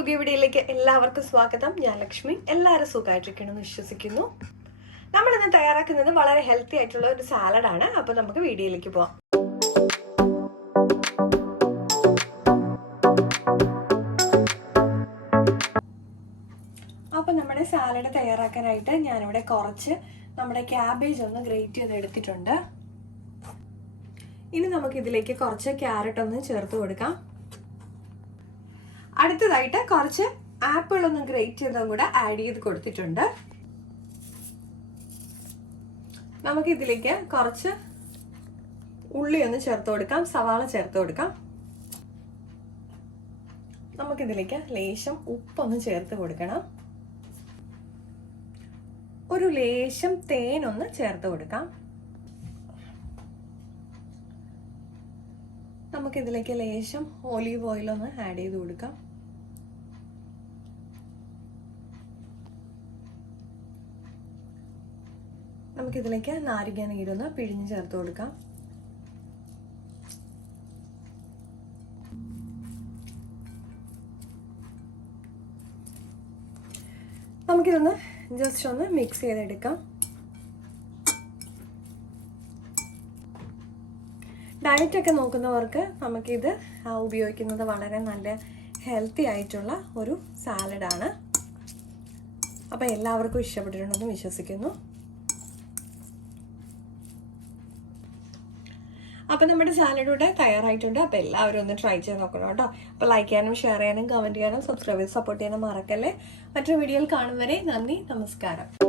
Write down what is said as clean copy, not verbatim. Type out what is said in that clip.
പുതിയ വീഡിയോയിലേക്ക് എല്ലാവർക്കും സ്വാഗതം. ഞാൻ ലക്ഷ്മി. എല്ലാവരും സുഖമായിട്ടിരിക്കണമെന്ന് വിശ്വസിക്കുന്നു. നമ്മൾ ഇന്ന് തയ്യാറാക്കുന്നത് വളരെ ഹെൽത്തി ആയിട്ടുള്ള ഒരു സാലഡാണ്. അപ്പോൾ നമുക്ക് വീഡിയോയിലേക്ക് പോവാം. അപ്പോൾ നമ്മുടെ സാലഡ് തയ്യാറാക്കാനായിട്ട് ഞാനിവിടെ കുറച്ച് നമ്മുടെ ക്യാബേജ് ഒന്ന് ഗ്രേറ്റ് ചെയ്ത് എടുത്തിട്ടുണ്ട്. ഇനി നമുക്ക് ഇതിലേക്ക് കുറച്ച് ക്യാരറ്റ് ഒന്ന് ചേർത്ത് കൊടുക്കാം. അടുത്തതായിട്ട് കുറച്ച് ആപ്പിൾ ഒന്ന് ഗ്രേറ്റ് ചെയ്തതും കൂടെ ആഡ് ചെയ്ത് കൊടുത്തിട്ടുണ്ട്. നമുക്ക് ഇതിലേക്ക് കുറച്ച് ഉള്ളി ഒന്ന് ചേർത്ത് കൊടുക്കാം, സവാള ചേർത്ത് കൊടുക്കാം. നമുക്കിതിലേക്ക് ലേശം ഉപ്പൊന്ന് ചേർത്ത് കൊടുക്കണം. ഒരു ലേശം തേനൊന്ന് ചേർത്ത് കൊടുക്കാം. നമുക്കിതിലേക്ക് ലേശം ഓലീവ് ഓയിൽ ഒന്ന് ആഡ് ചെയ്ത് കൊടുക്കാം. നമുക്കിതിലേക്ക് നാരങ്ങ നീരൊന്ന് പിഴിഞ്ഞ് ചേർത്ത് കൊടുക്കാം. നമുക്കിതൊന്ന് ജസ്റ്റ് ഒന്ന് മിക്സ് ചെയ്തെടുക്കാം. ഡയറ്റൊക്കെ നോക്കുന്നവർക്ക് നമുക്കിത് ഉപയോഗിക്കുന്നത് വളരെ നല്ല ഹെൽത്തി ആയിട്ടുള്ള ഒരു സാലഡാണ്. അപ്പോൾ എല്ലാവർക്കും ഇഷ്ടപ്പെട്ടിട്ടുണ്ടെന്ന് വിശ്വസിക്കുന്നു. അപ്പോൾ നമ്മുടെ സാലഡ് ഇവിടെ തയ്യാറായിട്ടുണ്ട്. അപ്പോൾ എല്ലാവരും ഒന്ന് ട്രൈ ചെയ്ത് നോക്കണം കേട്ടോ. അപ്പോൾ ലൈക്ക് ചെയ്യാനും ഷെയർ ചെയ്യാനും കമൻറ്റ് ചെയ്യാനും സബ്സ്ക്രൈബ് ചെയ്ത് സപ്പോർട്ട് ചെയ്യാനും മറക്കല്ലേ. മറ്റൊരു വീഡിയോയിൽ കാണും വരെ നന്ദി, നമസ്കാരം.